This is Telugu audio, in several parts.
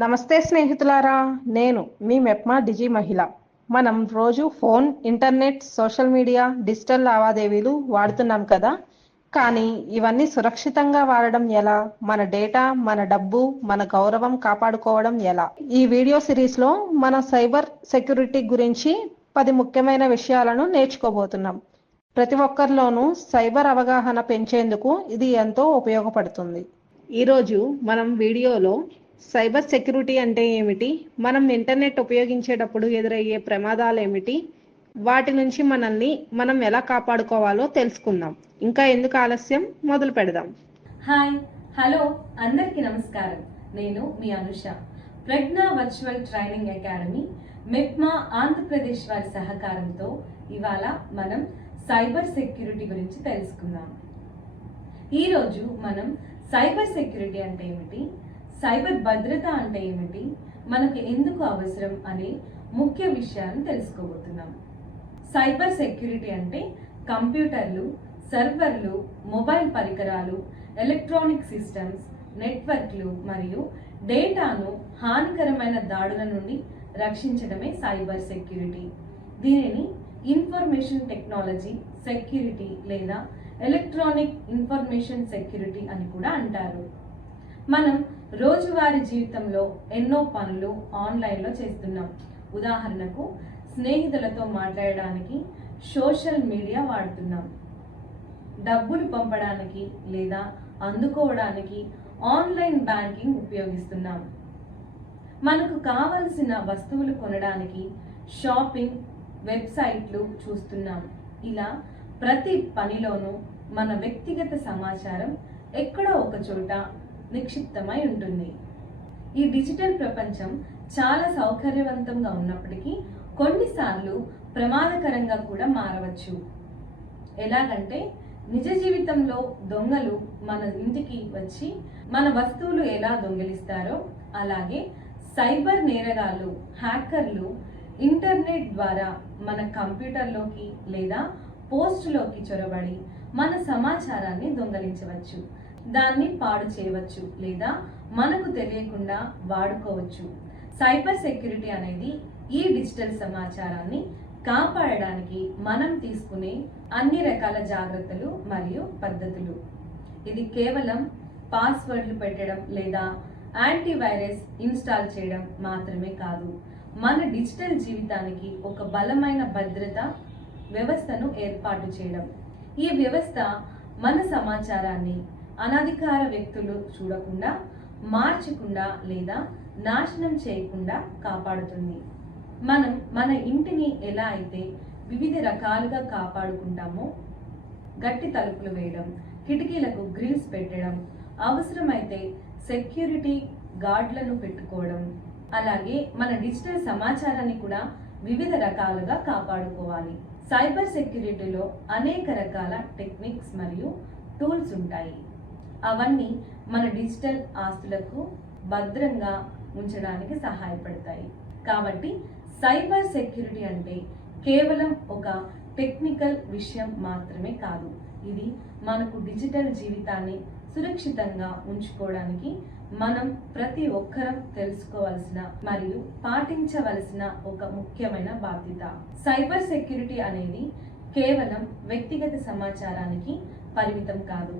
నమస్తే స్నేహితులారా నేను మీ మెప్మా డిజి మహిళ. మనం రోజు phone internet social media digital లావాదేవీలు వాడుతున్నాం కదా. కానీ ఇవన్నీ సురక్షితంగా వాడడం ఎలా? మన డేటా మన డబ్బు మన గౌరవం కాపాడుకోవడం ఎలా? ఈ వీడియో సిరీస్లో మన సైబర్ సెక్యూరిటీ గురించి పది ముఖ్యమైన విషయాలను నేర్చుకోబోతున్నాం. ప్రతి ఒక్కరిలోనూ సైబర్ అవగాహన పెంచేందుకు ఇది ఎంతో ఉపయోగపడుతుంది. ఈరోజు మనం వీడియోలో సైబర్ సెక్యూరిటీ అంటే ఏమిటి? మనం ఇంటర్నెట్ ఉపయోగించేటప్పుడు ఎదురయ్యే ప్రమాదాలు ఏమిటి? వాటి నుంచి మనల్ని మనం ఎలా కాపాడుకోవాలో తెలుసుకుందాం. ఇంకా ఎందుకు ఆలస్యం? మొదలు పెడదాం. హాయ్ హలో అందరికీ నమస్కారం. నేను మీ Anusha. Pragna virtual training academy MEPMA Andhra Pradesh వారి సహకారంతో ఇవాళ మనం సైబర్ సెక్యూరిటీ గురించి తెలుసుకుందాం. ఈరోజు మనం సైబర్ సెక్యూరిటీ అంటే ఏమిటి? సైబర్ భద్రత అంటే ఏమిటి? మనకు ఎందుకు అవసరం అనే ముఖ్య విషయాలను తెలుసుకోబోతున్నాం. సైబర్ సెక్యూరిటీ అంటే కంప్యూటర్లు సర్వర్లు మొబైల్ పరికరాలు ఎలక్ట్రానిక్ సిస్టమ్స్ నెట్వర్క్లు మరియు డేటాను హానికరమైన దాడుల నుండి రక్షించడమే సైబర్ సెక్యూరిటీ. దీనిని ఇన్ఫర్మేషన్ టెక్నాలజీ సెక్యూరిటీ లేదా ఎలక్ట్రానిక్ ఇన్ఫర్మేషన్ సెక్యూరిటీ అని కూడా అంటారు. మనం రోజువారీ జీవితంలో ఎన్నో పనులు ఆన్లైన్లో చేస్తున్నాం. ఉదాహరణకు స్నేహితులతో మాట్లాడడానికి సోషల్ మీడియా వాడుతున్నాం. డబ్బులు పంపడానికి లేదా అందుకోవడానికి ఆన్లైన్ బ్యాంకింగ్ ఉపయోగిస్తున్నాం. మనకు కావలసిన వస్తువులు కొనడానికి షాపింగ్ వెబ్సైట్లు చూస్తున్నాం. ఇలా ప్రతి పనిలోనూ మన వ్యక్తిగత సమాచారం ఎక్కడో ఒక చోట నిక్షిప్తమై ఉంటుంది ఈ డిజిటల్ ప్రపంచం చాలా సౌకర్యవంతంగా ఉన్నప్పటికీ కొన్నిసార్లు ప్రమాదకరంగా కూడా మారవచ్చు. ఎలాగంటే నిజ జీవితంలో దొంగలు మన ఇంటికి వచ్చి మన వస్తువులు ఎలా దొంగిలిస్తారో అలాగే సైబర్ నేరగాళ్ళు హ్యాకర్లు ఇంటర్నెట్ ద్వారా మన కంప్యూటర్లోకి లేదా పోస్టులోకి చొరబడి మన సమాచారాన్ని దొంగలించవచ్చు. దాన్ని పాడు చేయవచ్చు లేదా మనకు తెలియకుండా వాడుకోవచ్చు. సైబర్ సెక్యూరిటీ అనేది ఈ డిజిటల్ సమాచారాన్ని కాపాడడానికి మనం తీసుకునే అన్ని రకాల జాగ్రత్తలు మరియు పద్ధతులు. ఇది కేవలం పాస్వర్డ్లు పెట్టడం లేదా యాంటీవైరస్ ఇన్స్టాల్ చేయడం మాత్రమే కాదు. మన డిజిటల్ జీవితానికి ఒక బలమైన భద్రత వ్యవస్థను ఏర్పాటు చేయడం. ఈ వ్యవస్థ మన సమాచారాన్ని అనధికార వ్యక్తులు చూడకుండా మార్చకుండా లేదా నాశనం చేయకుండా కాపాడుతుంది. మనం మన ఇంటిని ఎలా అయితే వివిధ రకాలుగా కాపాడుకుంటామో గట్టి తలుపులు వేయడం కిటికీలకు గ్రిల్స్ పెట్టడం అవసరమైతే సెక్యూరిటీ గార్డులను పెట్టుకోవడం అలాగే మన డిజిటల్ సమాచారాన్ని కూడా వివిధ రకాలుగా కాపాడుకోవాలి. సైబర్ సెక్యూరిటీలో అనేక రకాల టెక్నిక్స్ మరియు టూల్స్ ఉంటాయి. అవన్నీ మన డిజిటల్ ఆస్తులకు భద్రంగా ఉంచడానికి సహాయపడతాయి. కాబట్టి సైబర్ సెక్యూరిటీ అంటే కేవలం ఒక టెక్నికల్ విషయం మాత్రమే కాదు. ఇది మనకు డిజిటల్ జీవితాన్ని సురక్షితంగా ఉంచుకోవడానికి మనం ప్రతి ఒక్కరం తెలుసుకోవాల్సిన మరియు పాటించవలసిన ఒక ముఖ్యమైన బాధ్యత. సైబర్ సెక్యూరిటీ అనేది కేవలం వ్యక్తిగత సమాచారానికి పరిమితం కాదు.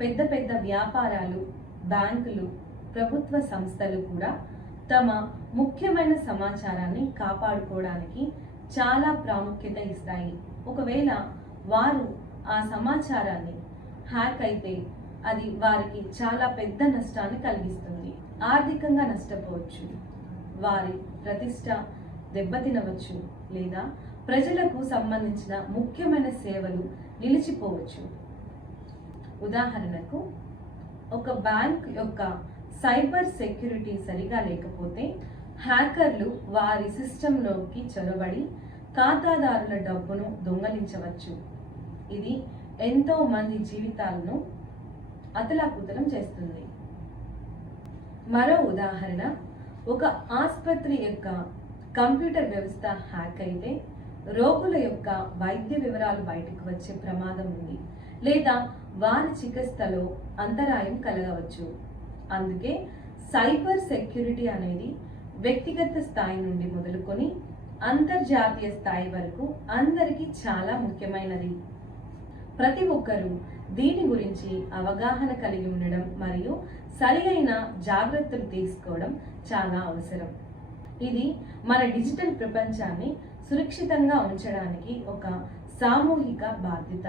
పెద్ద పెద్ద వ్యాపారాలు బ్యాంకులు ప్రభుత్వ సంస్థలు కూడా తమ ముఖ్యమైన సమాచారాన్ని కాపాడుకోవడానికి చాలా ప్రాముఖ్యత ఇస్తాయి. ఒకవేళ వారు ఆ సమాచారాన్ని హ్యాక్ అయితే అది వారికి చాలా పెద్ద నష్టాన్ని కలిగిస్తుంది. ఆర్థికంగా నష్టపోవచ్చు. వారి ప్రతిష్ట దెబ్బతినవచ్చు లేదా ప్రజలకు సంబంధించిన ముఖ్యమైన సేవలు నిలిచిపోవచ్చు. ఉదాహరణకు ఒక బ్యాంక్ యొక్క సైబర్ సెక్యూరిటీ సరిగా లేకపోతే హ్యాకర్లు వారి సిస్టంలోకి చొరబడి ఖాతాదారుల డబ్బును దొంగలించవచ్చు. ఇది ఎంతో మంది జీవితాలను అతలాకుతలం చేస్తుంది. మరో ఉదాహరణ ఒక ఆసుపత్రి యొక్క కంప్యూటర్ వ్యవస్థ హ్యాక్ అయితే రోగుల యొక్క వైద్య వివరాలు బయటకు వచ్చే ప్రమాదం ఉంది. లేదా వారి చికిత్సలో అంతరాయం కలగవచ్చు. అందుకే సైబర్ సెక్యూరిటీ అనేది వ్యక్తిగత స్థాయి నుండి మొదలుకొని అంతర్జాతీయ స్థాయి వరకు అందరికీ చాలా ముఖ్యమైనది. ప్రతి ఒక్కరూ దీని గురించి అవగాహన కలిగి ఉండడం మరియు సరి అయిన జాగ్రత్తలు తీసుకోవడం చాలా అవసరం. ఇది మన డిజిటల్ ప్రపంచాన్ని సురక్షితంగా ఉంచడానికి ఒక సామూహిక బాధ్యత.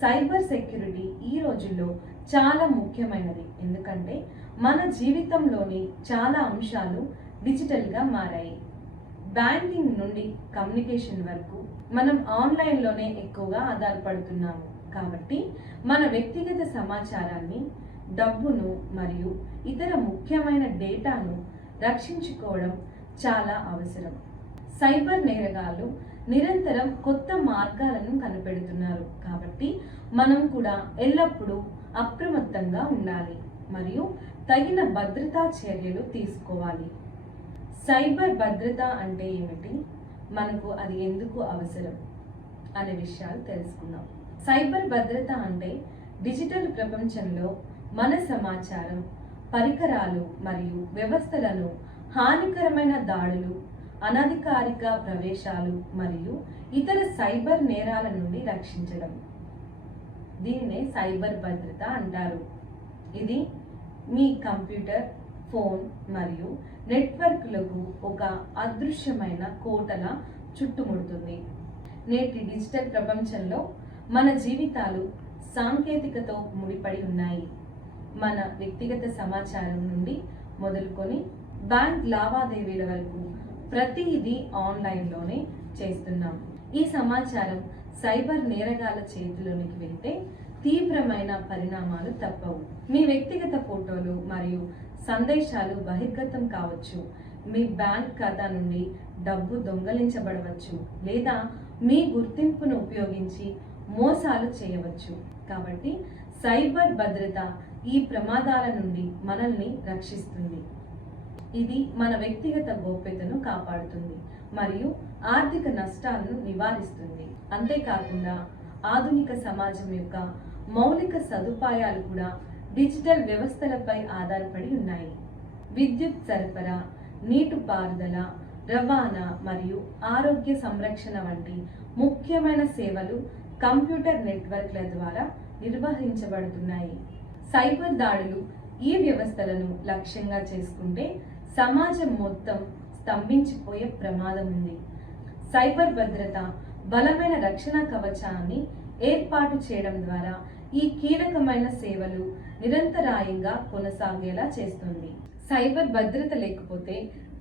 సైబర్ సెక్యూరిటీ ఈ రోజుల్లో చాలా ముఖ్యమైనది. ఎందుకంటే మన జీవితంలోని చాలా అంశాలు డిజిటల్గా మారాయి. బ్యాంకింగ్ నుండి కమ్యూనికేషన్ వరకు మనం ఆన్లైన్లోనే ఎక్కువగా ఆధారపడుతున్నాము. కాబట్టి మన వ్యక్తిగత సమాచారాన్ని డబ్బును మరియు ఇతర ముఖ్యమైన డేటాను రక్షించుకోవడం చాలా అవసరం. సైబర్ నేరగాళ్ళు నిరంతరం కొత్త మార్గాలను కనిపెడుతున్నారు. కాబట్టి మనం కూడా ఎల్లప్పుడూ అప్రమత్తంగా ఉండాలి మరియు తగిన భద్రతా చర్యలు తీసుకోవాలి. సైబర్ భద్రత అంటే ఏమిటి? మనకు అది ఎందుకు అవసరం? అనే విషయాలు తెలుసుకుందాం. సైబర్ భద్రత అంటే డిజిటల్ ప్రపంచంలో మన సమాచారం పరికరాలు మరియు వ్యవస్థలను హానికరమైన దాడులు అనధికారిక ప్రవేశాలు మరియు ఇతర సైబర్ నేరాల నుండి రక్షించడం. దీనినే సైబర్ భద్రత అంటారు. ఇది మీ కంప్యూటర్ ఫోన్ మరియు నెట్వర్క్లకు ఒక అదృశ్యమైన కోటల చుట్టుముడుతుంది. నేటి డిజిటల్ ప్రపంచంలో మన జీవితాలు సాంకేతికతో ముడిపడి ఉన్నాయి. మన వ్యక్తిగత సమాచారం నుండి మొదలుకొని బ్యాంక్ లావాదేవీల వరకు ప్రతిదీ ఆన్లైన్లోనే చేస్తున్నాం. ఈ సమాచారం సైబర్ నేరగాల చేతిలోనికి వెళ్తే తీవ్రమైన పరిణామాలు తప్పవు. మీ వ్యక్తిగత ఫోటోలు మరియు సందేశాలు బహిర్గతం కావచ్చు. మీ బ్యాంక్ ఖాతా నుండి డబ్బు దొంగలించబడవచ్చు లేదా మీ గుర్తింపును ఉపయోగించి మోసాలు చేయవచ్చు. కాబట్టి సైబర్ భద్రత ఈ ప్రమాదాల నుండి మనల్ని రక్షిస్తుంది. ఇది మన వ్యక్తిగత గోప్యతను కాపాడుతుంది మరియు ఆర్థిక నష్టాలను నివారిస్తుంది. అంతేకాకుండా ఆధునిక సమాజం యొక్క మౌలిక సదుపాయాలు కూడా డిజిటల్ వ్యవస్థలపై ఆధారపడి ఉన్నాయి. విద్యుత్ సరఫరా నీటిపారుదల రవాణా మరియు ఆరోగ్య సంరక్షణ వంటి ముఖ్యమైన సేవలు కంప్యూటర్ నెట్వర్క్ల ద్వారా నిర్వహించబడుతున్నాయి. సైబర్ దాడులు ఈ వ్యవస్థలను లక్ష్యంగా చేసుకుంటే సమాజం మొత్తం స్తంభించిపోయే ప్రమాదం ఉంది సైబర్ భద్రత బలమైన రక్షణ కవచాన్ని ఏర్పాటు చేయడం ద్వారా ఈ కీలకమైన సేవలు నిరంతరాయంగా కొనసాగేలా చేస్తుంది. సైబర్ భద్రత లేకపోతే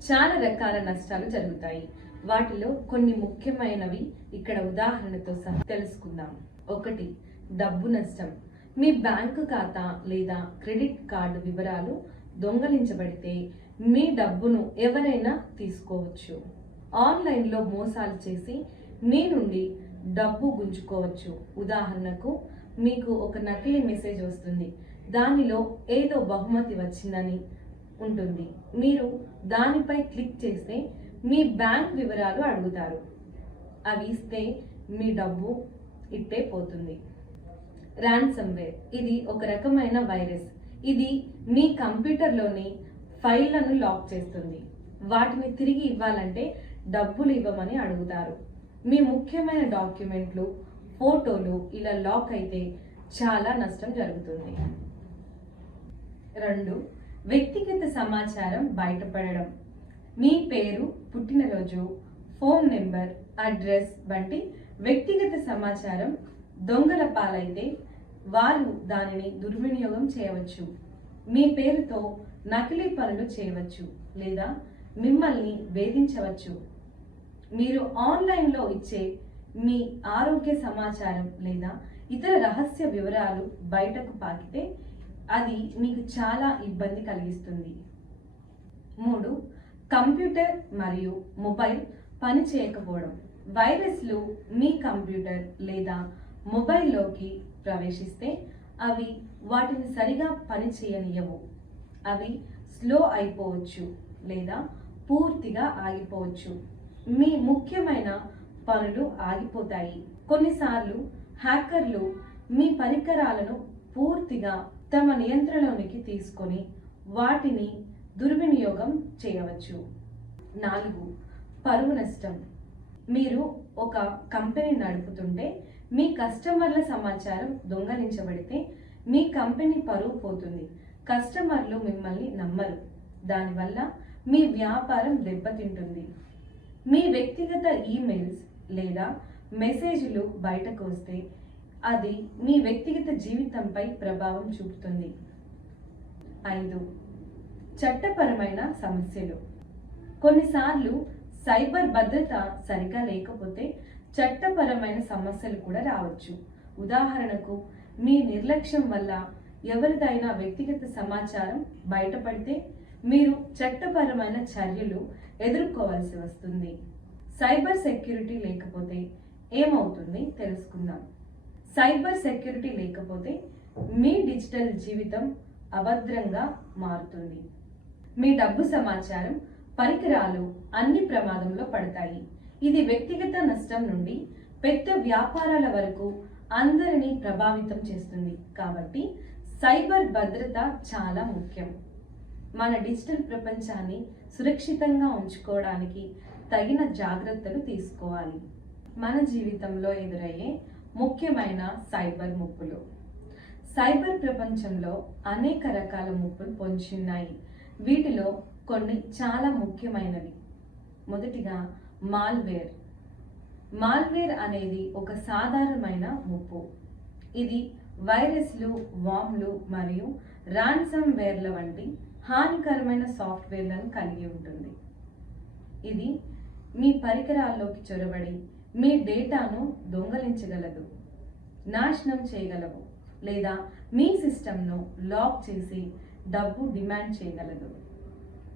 చాలా రకాల నష్టాలు జరుగుతాయి. వాటిలో కొన్ని ముఖ్యమైనవి ఇక్కడ ఉదాహరణతో సహా తెలుసుకుందాం. ఒకటి డబ్బు నష్టం. మీ బ్యాంకు ఖాతా లేదా క్రెడిట్ కార్డు వివరాలు దొంగలించబడితే మీ డబ్బును ఎవరైనా తీసుకోవచ్చు. ఆన్లైన్లో మోసాలు చేసి మీ నుండి డబ్బు గుంజుకోవచ్చు. ఉదాహరణకు మీకు ఒక నకిలీ మెసేజ్ వస్తుంది. దానిలో ఏదో బహుమతి వచ్చిందని ఉంటుంది. మీరు దానిపై క్లిక్ చేస్తే మీ బ్యాంక్ వివరాలు అడుగుతారు. అవి ఇస్తే మీ డబ్బు ఇట్టే పోతుంది. ర్యాన్సమ్వేర్ ఇది ఒక రకమైన వైరస్. ఇది మీ కంప్యూటర్లోని ఫైళ్ళను లాక్ చేస్తుంది. వాటిని తిరిగి ఇవ్వాలంటే డబ్బులు ఇవ్వమని అడుగుతారు. మీ ముఖ్యమైన డాక్యుమెంట్లు ఫోటోలు ఇలా లాక్ అయితే చాలా నష్టం జరుగుతుంది. రెండు వ్యక్తిగత సమాచారం బయటపడడం. మీ పేరు పుట్టినరోజు ఫోన్ నెంబర్ అడ్రస్ వంటి వ్యక్తిగత సమాచారం దొంగల పాలైతే వారు దానిని దుర్వినియోగం చేయవచ్చు. మీ పేరుతో నకిలీ పనులు చేయవచ్చు లేదా మిమ్మల్ని వేధించవచ్చు. మీరు ఆన్లైన్లో ఇచ్చే మీ ఆరోగ్య సమాచారం లేదా ఇతర రహస్య వివరాలు బయటకు పాకితే అది మీకు చాలా ఇబ్బంది కలిగిస్తుంది. మూడు కంప్యూటర్ మరియు మొబైల్ పని చేయకపోవడం. వైరస్లు మీ కంప్యూటర్ లేదా మొబైల్లోకి ప్రవేశిస్తే అవి వాటిని సరిగా పనిచేయనియవు. అవి స్లో అయిపోవచ్చు లేదా పూర్తిగా ఆగిపోవచ్చు. మీ ముఖ్యమైన పనులు ఆగిపోతాయి. కొన్నిసార్లు హ్యాకర్లు మీ పరికరాలను పూర్తిగా తమ నియంత్రణలోనికి తీసుకొని వాటిని దుర్వినియోగం చేయవచ్చు. నాలుగు పరువు నష్టం. మీరు ఒక కంపెనీ నడుపుతుంటే మీ కస్టమర్ల సమాచారం దొంగలించబడితే మీ కంపెనీ పరువు పోతుంది. కస్టమర్లు మిమ్మల్ని నమ్మరు. దానివల్ల మీ వ్యాపారం దెబ్బతింటుంది. మీ వ్యక్తిగత ఈమెయిల్స్ లేదా మెసేజ్లు బయటకు వస్తే అది మీ వ్యక్తిగత జీవితంపై ప్రభావం చూపుతుంది. ఐదు. చట్టపరమైన సమస్యలు. కొన్నిసార్లు సైబర్ భద్రత సరిగా లేకపోతే చట్టపరమైన సమస్యలు కూడా రావచ్చు. ఉదాహరణకు మీ నిర్లక్ష్యం వల్ల ఎవరిదైనా వ్యక్తిగత సమాచారం బయటపడితే మీరు చట్టపరమైన చర్యలు ఎదుర్కోవాల్సి వస్తుంది. సైబర్ సెక్యూరిటీ లేకపోతే ఏమవుతుంది తెలుసుకుందాం. సైబర్ సెక్యూరిటీ లేకపోతే మీ డిజిటల్ జీవితం అభద్రంగా మారుతుంది. మీ డబ్బు సమాచారం పరికరాలు అన్ని ప్రమాదంలో పడతాయి. ఇది వ్యక్తిగత నష్టం నుండి పెద్ద వ్యాపారాల వరకు అందరినీ ప్రభావితం చేస్తుంది. కాబట్టి సైబర్ భద్రత చాలా ముఖ్యం. మన డిజిటల్ ప్రపంచాన్ని సురక్షితంగా ఉంచుకోవడానికి తగిన జాగ్రత్తలు తీసుకోవాలి. మన జీవితంలో ఎదురయ్యే ముఖ్యమైన సైబర్ ముప్పులు. సైబర్ ప్రపంచంలో అనేక రకాల ముప్పులు పొంచున్నాయి వీటిలో కొన్ని చాలా ముఖ్యమైనవి. మొదటిగా మాల్వేర్. మాల్వేర్ అనేది ఒక సాధారణమైన ముప్పు. ఇది వైరస్లు వామ్లు మరియు రాన్సమ్ వేర్ల వంటి హానికరమైన సాఫ్ట్వేర్లను కలిగి ఉంటుంది. ఇది మీ పరికరాల్లోకి చొరబడి మీ డేటాను దొంగలించగలదు నాశనం చేయగలవు లేదా మీ సిస్టమ్ను లాక్ చేసి డబ్బు డిమాండ్ చేయగలదు.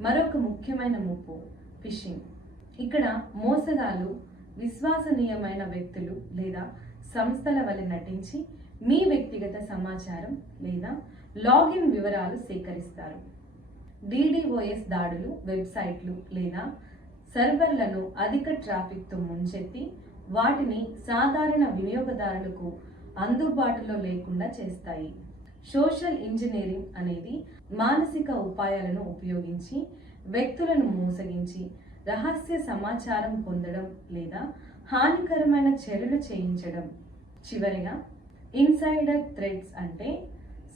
మరొక ముఖ్యమైన ముప్పు ఫిషింగ్. ఇక్కడ మోసగాలు విశ్వసనీయమైన వ్యక్తులు లేదా సంస్థల వలె నటించి మీ వ్యక్తిగత సమాచారం లేదా లాగిన్ వివరాలు సేకరిస్తారు. డిడిఓఎస్ దాడులు వెబ్సైట్లు లేదా సర్వర్లను అధిక ట్రాఫిక్తో ముంచెత్తి వాటిని సాధారణ వినియోగదారులకు అందుబాటులో లేకుండా చేస్తాయి. సోషల్ ఇంజనీరింగ్ అనేది మానసిక ఉపాయాలను ఉపయోగించి వ్యక్తులను మోసగించి రహస్య సమాచారం పొందడం లేదా హానికరమైన చర్యలు చేయించడం. చివరిగా ఇన్సైడర్ థ్రెడ్స్ అంటే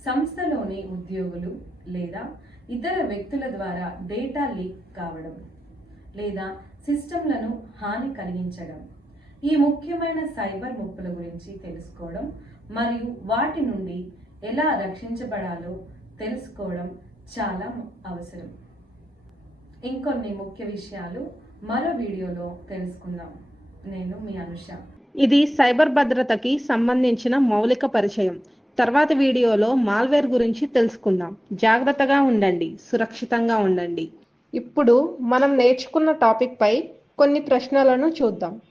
సంస్థలోని ఉద్యోగులు లేదా ఇతర వ్యక్తుల ద్వారా డేటా లీక్ కావడం లేదా సిస్టంలను హాని కలిగించడం. ఈ ముఖ్యమైన సైబర్ ముప్పుల గురించి తెలుసుకోవడం మరియు వాటి నుండి ఎలా రక్షించబడాలో తెలుసుకోవడం చాలా అవసరం. ఇంకొన్ని ముఖ్య విషయాలు మరో వీడియోలో తెలుసుకుందాం. నేను మీ అనుష. ఇది సైబర్ భద్రతకి సంబంధించిన మౌలిక పరిచయం. తర్వాత వీడియోలో మాల్వేర్ గురించి తెలుసుకుందాం. జాగ్రత్తగా ఉండండి. సురక్షితంగా ఉండండి. ఇప్పుడు మనం నేర్చుకున్న టాపిక్ పై కొన్ని ప్రశ్నలను చూద్దాం.